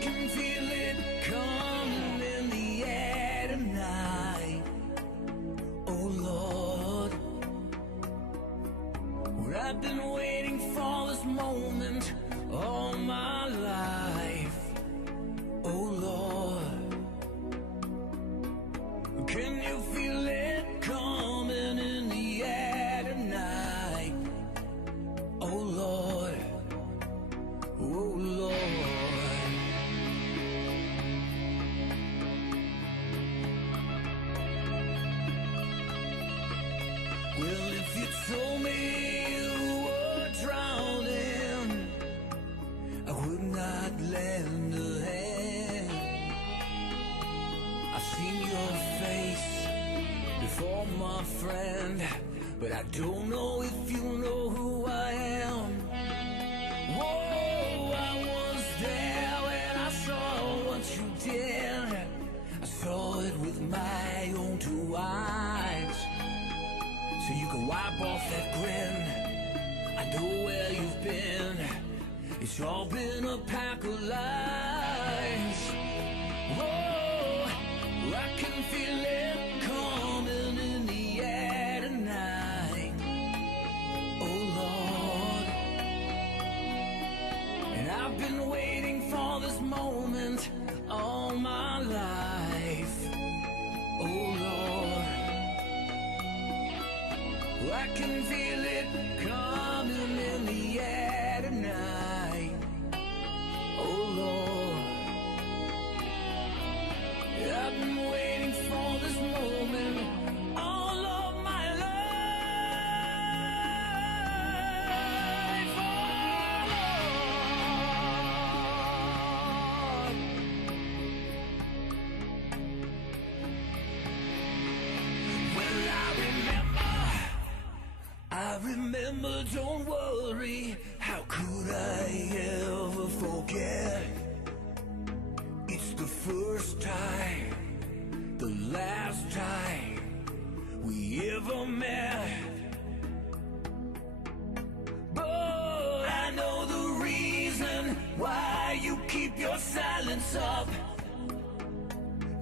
can feel it coming in the air tonight. Oh Lord, well, I've been waiting for this moment all my life. Oh Lord, can you feel it coming in the air tonight? Oh Lord, oh Lord. Well, if you told me you were drowning, I would not lend a hand. I've seen your face before, my friend, but I don't know if you know who I am. Whoa, I was there when I saw what you did. I saw it with my own two eyes. So you can wipe off that grin. I know where you've been. It's all been a pack of lies. Whoa, I can feel it coming in the air tonight. Oh Lord, and I've been waiting for this moment all my life. Oh Lord, I can feel it coming in the air tonight. Oh Lord, I've been waiting for this moment all of my life. Oh Lord, well I remember, don't worry, how could I ever forget? It's the first time, the last time we ever met. But I know the reason why you keep your silence up.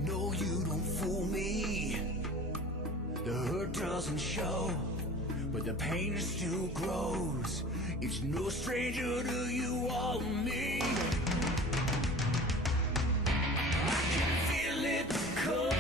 No, you don't fool me, the hurt doesn't show, but the pain still grows. It's no stranger to you or me. I can feel it coming.